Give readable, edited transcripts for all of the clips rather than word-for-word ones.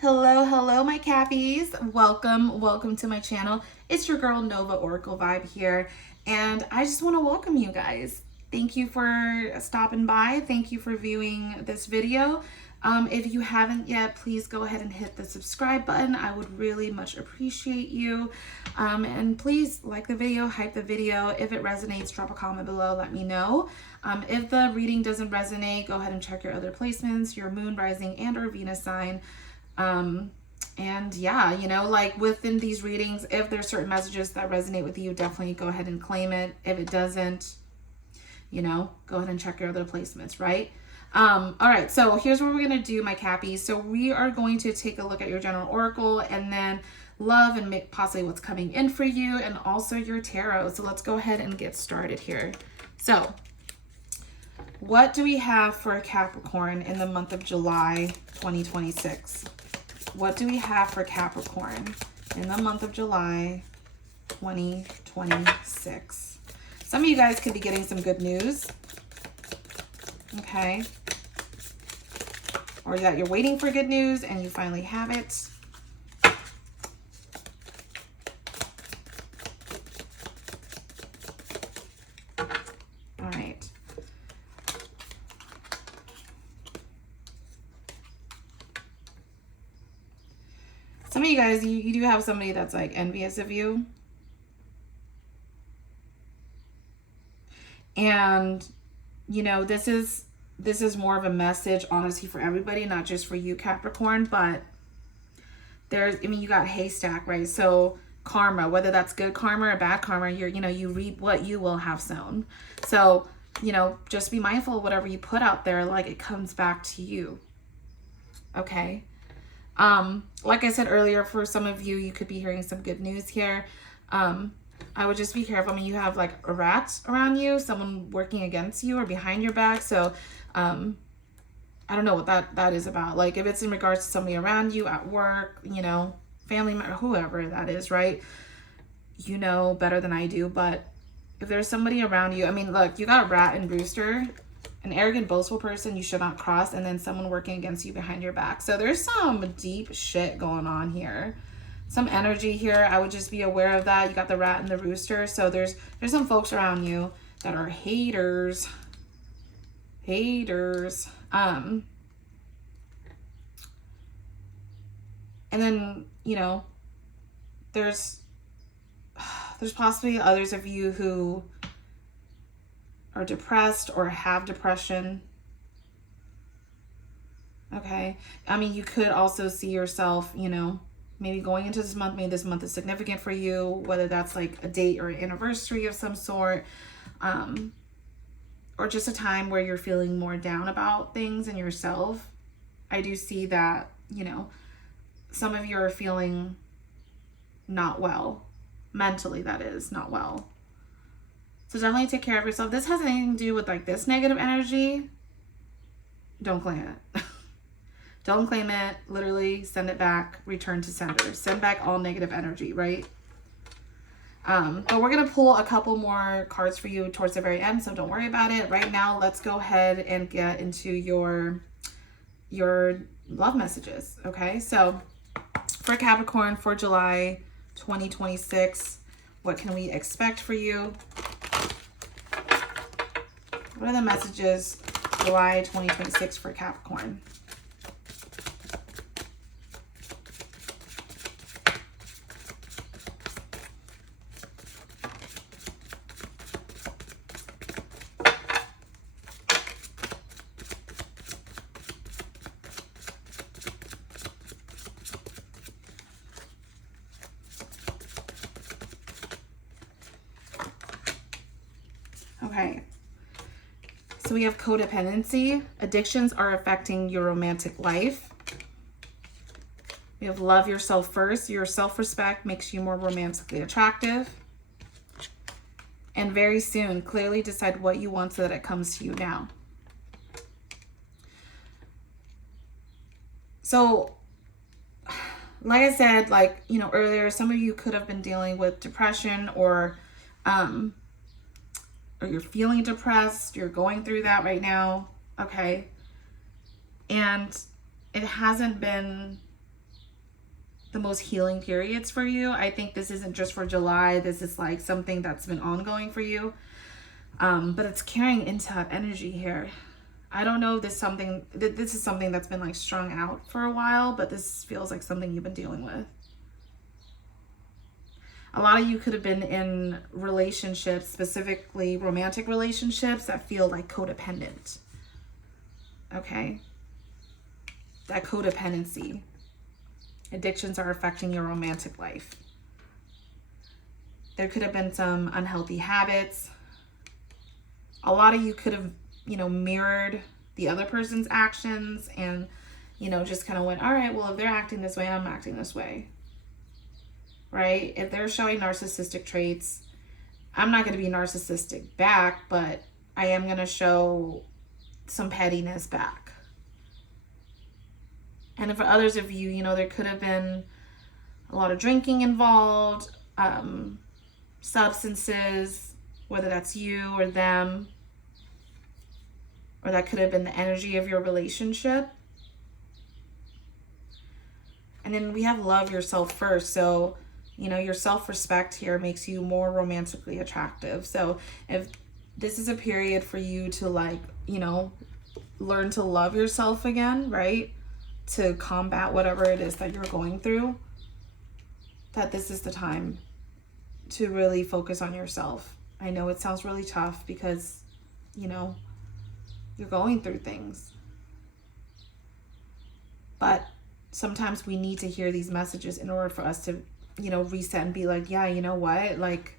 Hello, my Cappies. Welcome to my channel. It's your girl Nova Oracle Vibe here, and I just want to welcome you guys. Thank you for stopping by. Thank you for viewing this video. If you haven't yet, please go ahead and hit the subscribe button. I would really much appreciate you. And please like the video, hype the video. If it resonates, drop a comment below, let me know. If the reading doesn't resonate, go ahead and check your other placements, your moon, rising, and or Venus sign. And yeah, like within these readings, if there's certain messages that resonate with you, definitely go ahead and claim it. If it doesn't, go ahead and check your other placements, right? All right, so here's what we're going to do, my Cappies. So we are going to take a look at your general oracle and then love and make possibly what's coming in for you and also your tarot. So let's go ahead and get started here. So what do we have for Capricorn in the month of July 2026? What do we have for Capricorn in the month of July 2026? Some of you guys could be getting some good news. Okay. Or that you're waiting for good news and you finally have it. All right. Some of you guys, you do have somebody that's like envious of you. And, this is more of a message, honestly, for everybody, not just for you, Capricorn, but you got haystack, right? So karma, whether that's good karma or bad karma, you reap what you will have sown. So, just be mindful of whatever you put out there, like it comes back to you. Okay. Like I said earlier, for some of you, you could be hearing some good news here. I would just be careful. I mean, you have like a rat around you, someone working against you or behind your back. So, I don't know what that is about. Like if it's in regards to somebody around you at work, family member, whoever that is, right? You know better than I do, but if there's somebody around you, I mean, look, you got rat and rooster. An arrogant, boastful person you should not cross, and then someone working against you behind your back. So there's some deep shit going on here. Some energy here. I would just be aware of that. You got the rat and the rooster. So there's some folks around you that are haters. Haters. And then, there's possibly others of you who are depressed or have depression. Okay. I mean, you could also see yourself, maybe going into this month, maybe this month is significant for you, whether that's like a date or an anniversary of some sort, or just a time where you're feeling more down about things and yourself. I do see that, some of you are feeling not well, mentally, that is, not well. So definitely take care of yourself. This has anything to do with like this negative energy. Don't claim it. Don't claim it. Literally send it back. Return to sender. Send back all negative energy, right? But we're going to pull a couple more cards for you towards the very end, so don't worry about it. Right now, let's go ahead and get into your love messages, okay? So for Capricorn for July 2026, what can we expect for you? What are the messages July 2026 for Capricorn? Okay. So we have codependency. Addictions are affecting your romantic life. We have love yourself first. Your self-respect makes you more romantically attractive. And very soon, clearly decide what you want so that it comes to you now. So, like I said, earlier, some of you could have been dealing with depression or you're feeling depressed, you're going through that right now, okay? And it hasn't been the most healing periods for you. I think this isn't just for July. This is like something that's been ongoing for you. But it's carrying into that energy here. I don't know if this is something that's been like strung out for a while, but this feels like something you've been dealing with. A lot of you could have been in relationships, specifically romantic relationships, that feel like codependent. Okay? That codependency. Addictions are affecting your romantic life. There could have been some unhealthy habits. A lot of you could have, mirrored the other person's actions and, just kind of went, all right, well, if they're acting this way, I'm acting this way. Right? If they're showing narcissistic traits, I'm not going to be narcissistic back, but I am going to show some pettiness back. And for others of you, there could have been a lot of drinking involved, substances, whether that's you or them, or that could have been the energy of your relationship. And then we have love yourself first. So, your self-respect here makes you more romantically attractive. So if this is a period for you to learn to love yourself again, right? To combat whatever it is that you're going through, that this is the time to really focus on yourself. I know it sounds really tough because, you're going through things. But sometimes we need to hear these messages in order for us to, reset and be like, yeah, you know what? Like,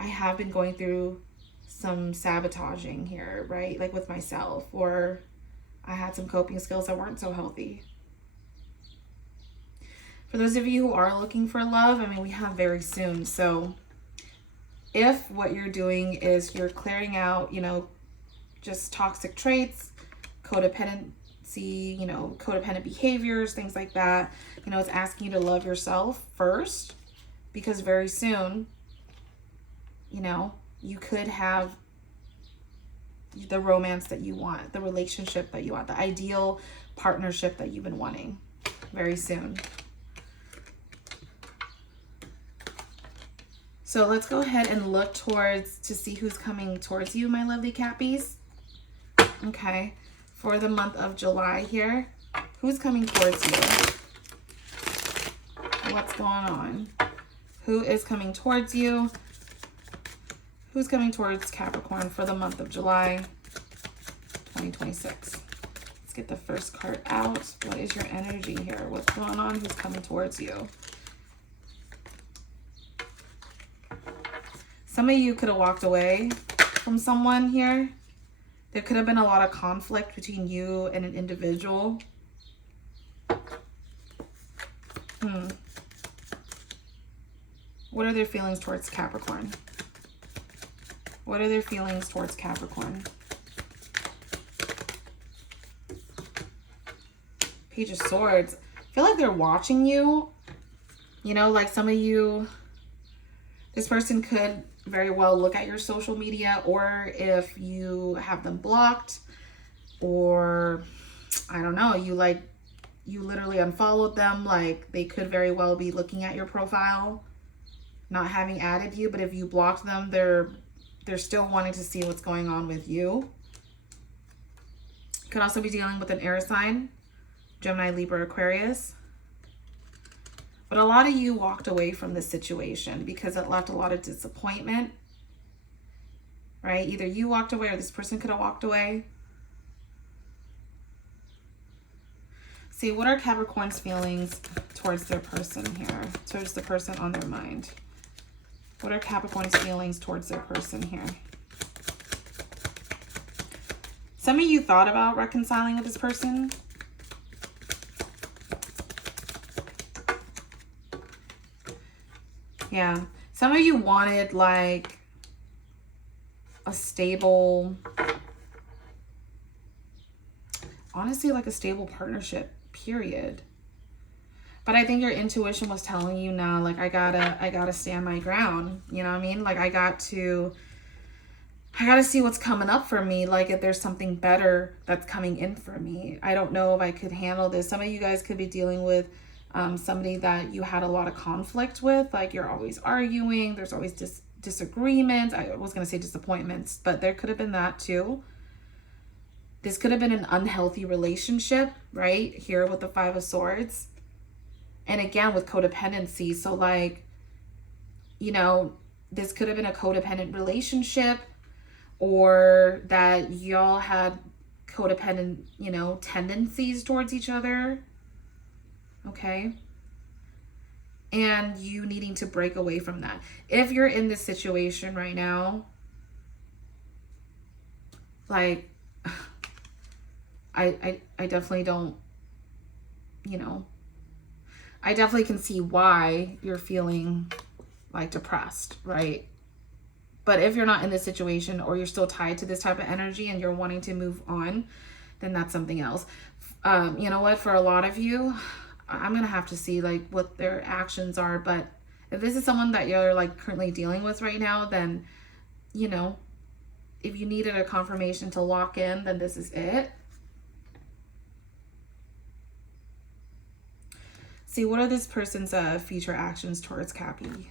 I have been going through some sabotaging here, right? Like with myself, or I had some coping skills that weren't so healthy. For those of you who are looking for love, we have very soon. So if what you're doing is you're clearing out, just toxic traits, codependency, codependent behaviors, things like that, it's asking you to love yourself first, because very soon, you could have the romance that you want, the relationship that you want, the ideal partnership that you've been wanting very soon. So let's go ahead and look to see who's coming towards you, my lovely Cappies. Okay, for the month of July here, who's coming towards you? What's going on? Who is coming towards you? Who's coming towards Capricorn for the month of July 2026? Let's get the first card out. What is your energy here? What's going on? Who's coming towards you? Some of you could have walked away from someone here. There could have been a lot of conflict between you and an individual. What are their feelings towards Capricorn? What are their feelings towards Capricorn? Page of Swords. I feel like they're watching you. Like some of you, this person could very well look at your social media, or if you have them blocked, or I don't know, you literally unfollowed them. Like they could very well be looking at your profile, not having added you, but if you blocked them, they're still wanting to see what's going on with you. Could also be dealing with an air sign, Gemini, Libra, Aquarius. But a lot of you walked away from this situation because it left a lot of disappointment, right? Either you walked away or this person could have walked away. See, what are Capricorn's feelings towards their person here? Towards the person on their mind. What are Capricorn's feelings towards their person here? Some of you thought about reconciling with this person. Yeah. Some of you wanted like a stable, honestly, like a stable partnership, period. But I think your intuition was telling you, nah, like I gotta stand my ground. You know what I mean? Like I gotta see what's coming up for me. Like if there's something better that's coming in for me. I don't know if I could handle this. Some of you guys could be dealing with somebody that you had a lot of conflict with, like you're always arguing, there's always disagreements. I was going to say disappointments, but there could have been that too. This could have been an unhealthy relationship, right? Here with the Five of Swords. And again, with codependency. So like, you know, this could have been a codependent relationship, or that y'all had codependent, you know, tendencies towards each other. Okay. And you needing to break away from that. If you're in this situation right now, like, I definitely don't, you know, I definitely can see why you're feeling like depressed, right? But if you're not in this situation, or you're still tied to this type of energy and you're wanting to move on, then that's something else. You know what? For a lot of you, I'm going to have to see like what their actions are. But if this is someone that you're like currently dealing with right now, then, you know, if you needed a confirmation to lock in, then this is it. See, what are this person's future actions towards Cappy?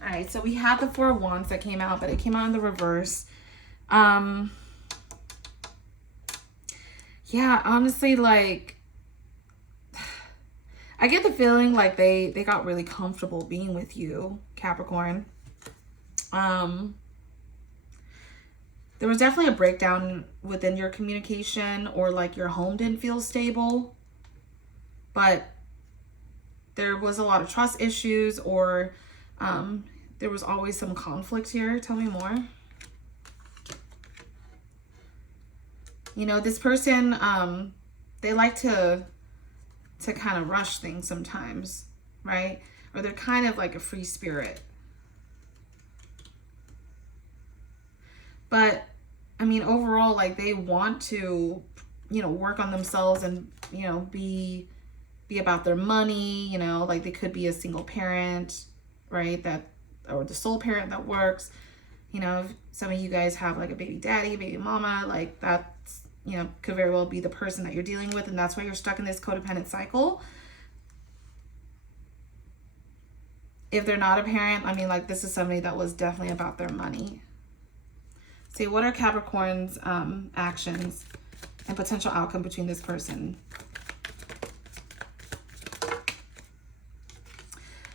All right, so we had the Four of Wands that came out, but it came out in the reverse. Yeah, honestly, like, I get the feeling like they got really comfortable being with you, Capricorn. There was definitely a breakdown within your communication, or like your home didn't feel stable, but there was a lot of trust issues, or there was always some conflict here. Tell me more. You know, this person, they like to kind of rush things sometimes, right? Or they're kind of like a free spirit. But I mean, overall, like they want to, you know, work on themselves and, you know, be about their money, you know, like they could be a single parent, right? That, or the sole parent that works. You know, if some of you guys have like a baby daddy, baby mama, like that's, you know, could very well be the person that you're dealing with, and that's why you're stuck in this codependent cycle. If they're not a parent, I mean, like this is somebody that was definitely about their money. See, what are Capricorn's actions and potential outcome between this person?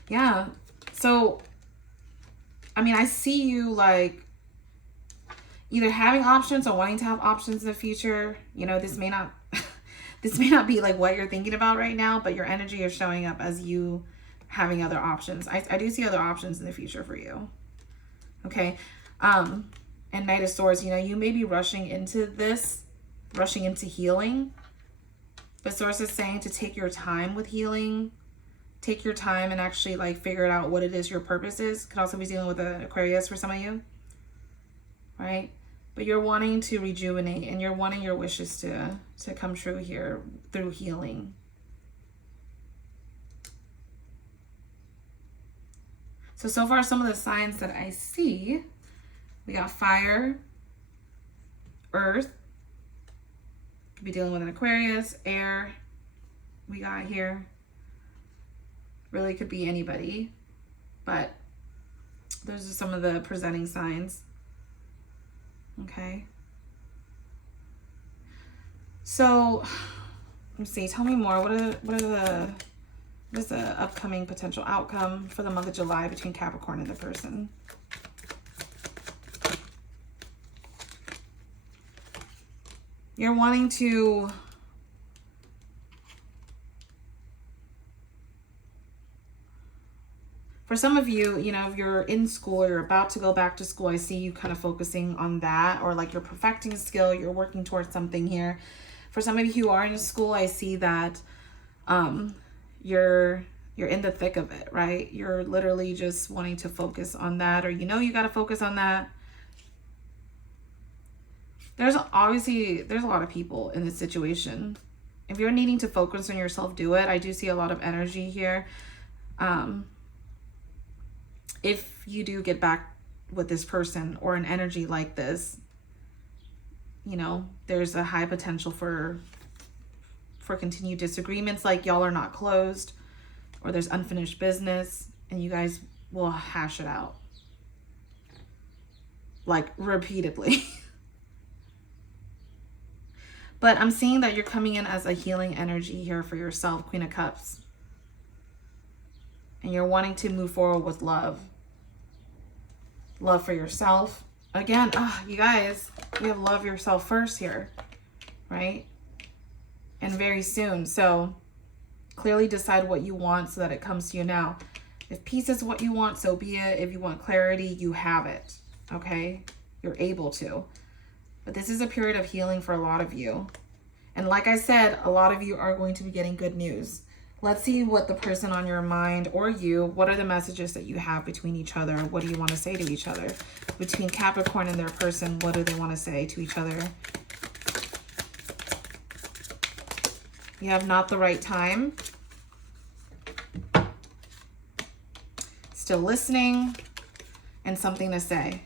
Yeah, so I mean, I see you like either having options or wanting to have options in the future. You know, this may not this may not be like what you're thinking about right now, but your energy is showing up as you having other options. I do see other options in the future for you. Okay. And Knight of Swords, you know, you may be rushing into this, rushing into healing. But Source is saying to take your time with healing. Take your time and actually like figure out what it is your purpose is. Could also be dealing with an Aquarius for some of you, right? But you're wanting to rejuvenate, and you're wanting your wishes to come true here through healing. So far, some of the signs that I see, we got fire, earth, could be dealing with an Aquarius, air, we got here. Really could be anybody, but those are some of the presenting signs. Okay. So let's see, tell me more. What is the upcoming potential outcome for the month of July between Capricorn and the person? You're wanting to for some of you, you know, if you're in school, you're about to go back to school, I see you kind of focusing on that, or like you're perfecting a skill, you're working towards something here. For some of you who are in school, I see that you're in the thick of it, right? You're literally just wanting to focus on that, or you know you got to focus on that. There's a lot of people in this situation. If you're needing to focus on yourself, do it. I do see a lot of energy here. If you do get back with this person or an energy like this, you know, there's a high potential for continued disagreements, like y'all are not closed or there's unfinished business, and you guys will hash it out like repeatedly. But I'm seeing that you're coming in as a healing energy here for yourself, Queen of Cups. And you're wanting to move forward with love. Love for yourself. Again, you guys, we have love yourself first here, right? And very soon. So clearly decide what you want so that it comes to you now. If peace is what you want, so be it. If you want clarity, you have it, okay? You're able to. But this is a period of healing for a lot of you. And like I said, a lot of you are going to be getting good news. Let's see what the person on your mind or you, what are the messages that you have between each other? What do you want to say to each other? Between Capricorn and their person, what do they want to say to each other? You have not the right time. Still listening. And something to say.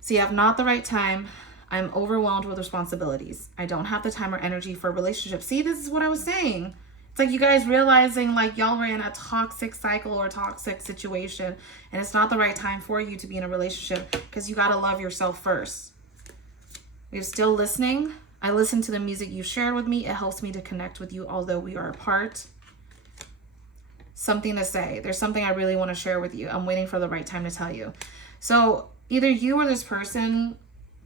So you have not the right time. I'm overwhelmed with responsibilities. I don't have the time or energy for a relationship. See, this is what I was saying. It's like you guys realizing like y'all were in a toxic cycle or toxic situation, and it's not the right time for you to be in a relationship because you got to love yourself first. We're still listening. I listen to the music you shared with me. It helps me to connect with you, although we are apart. Something to say. There's something I really want to share with you. I'm waiting for the right time to tell you. So either you or this person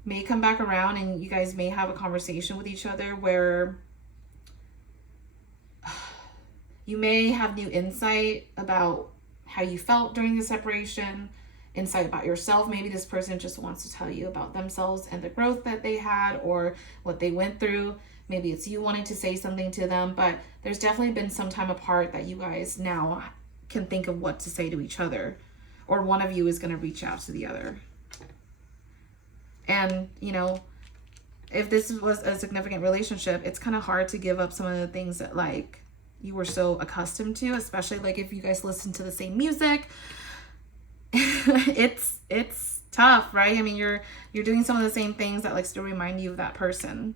may come back around and you guys may have a conversation with each other where you may have new insight about how you felt during the separation, insight about yourself. Maybe this person just wants to tell you about themselves and the growth that they had or what they went through. Maybe it's you wanting to say something to them, but there's definitely been some time apart that you guys now can think of what to say to each other, or one of you is going to reach out to the other. And, you know, if this was a significant relationship, it's kind of hard to give up some of the things that like you were so accustomed to, especially like if you guys listen to the same music. it's tough, right? I mean, you're doing some of the same things that like still remind you of that person.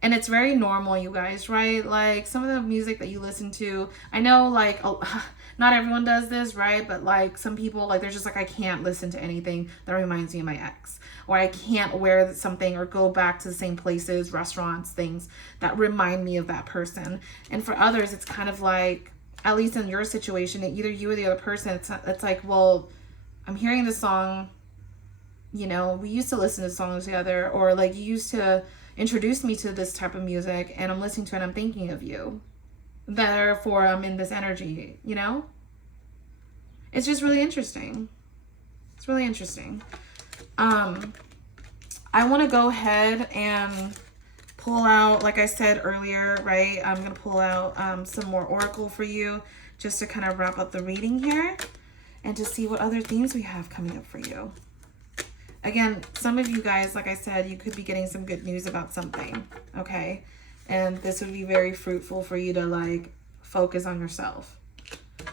And it's very normal, you guys, right? Like some of the music that you listen to, I know like not everyone does this, right? But like some people, like they're just like, I can't listen to anything that reminds me of my ex, or I can't wear something or go back to the same places, restaurants, things that remind me of that person. And for others, it's kind of like, at least in your situation, either you or the other person, it's like, well, I'm hearing this song, you know, we used to listen to songs together, or like you used to introduce me to this type of music and I'm listening to it and I'm thinking of you. Therefore, I'm in this energy, you know? It's just really interesting. It's really interesting. I want to go ahead and pull out, like I said earlier, right? I'm going to pull out some more oracle for you just to kind of wrap up the reading here and to see what other themes we have coming up for you. Again, some of you guys, like I said, you could be getting some good news about something, okay? And this would be very fruitful for you to like focus on yourself,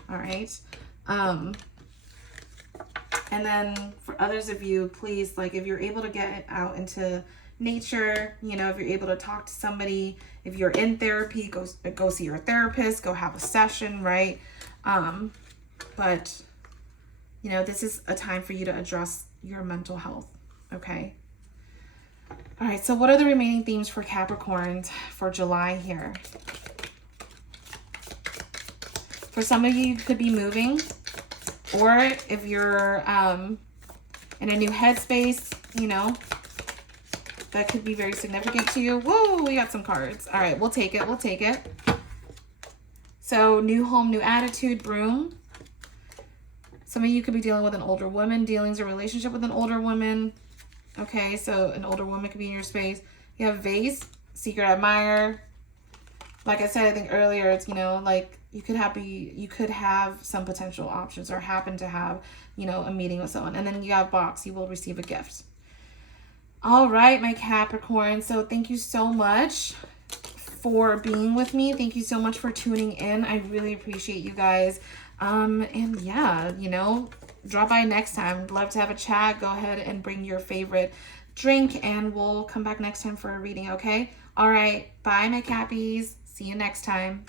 all right? And then for others of you, please, like if you're able to get out into nature, you know, if you're able to talk to somebody, if you're in therapy, go see your therapist, go have a session, right? But, you know, this is a time for you to address your mental health, okay? All right, so what are the remaining themes for Capricorns for July here? For some of you, you could be moving, or if you're in a new headspace, you know, that could be very significant to you. Whoa, we got some cards. All right, we'll take it. We'll take it. So new home, new attitude, broom. Some of you could be dealing with an older woman, dealings or relationship with an older woman. Okay, so an older woman could be in your space. You have vase, secret admirer. Like I said, I think earlier, it's, you know, like you could have some potential options or happen to have, you know, a meeting with someone. And then you have box, you will receive a gift. All right, my Capricorn. So thank you so much for being with me. Thank you so much for tuning in. I really appreciate you guys. And yeah, drop by next time. Love to have a chat. Go ahead and bring your favorite drink and we'll come back next time for a reading, okay? All right. Bye, my Cappies. See you next time.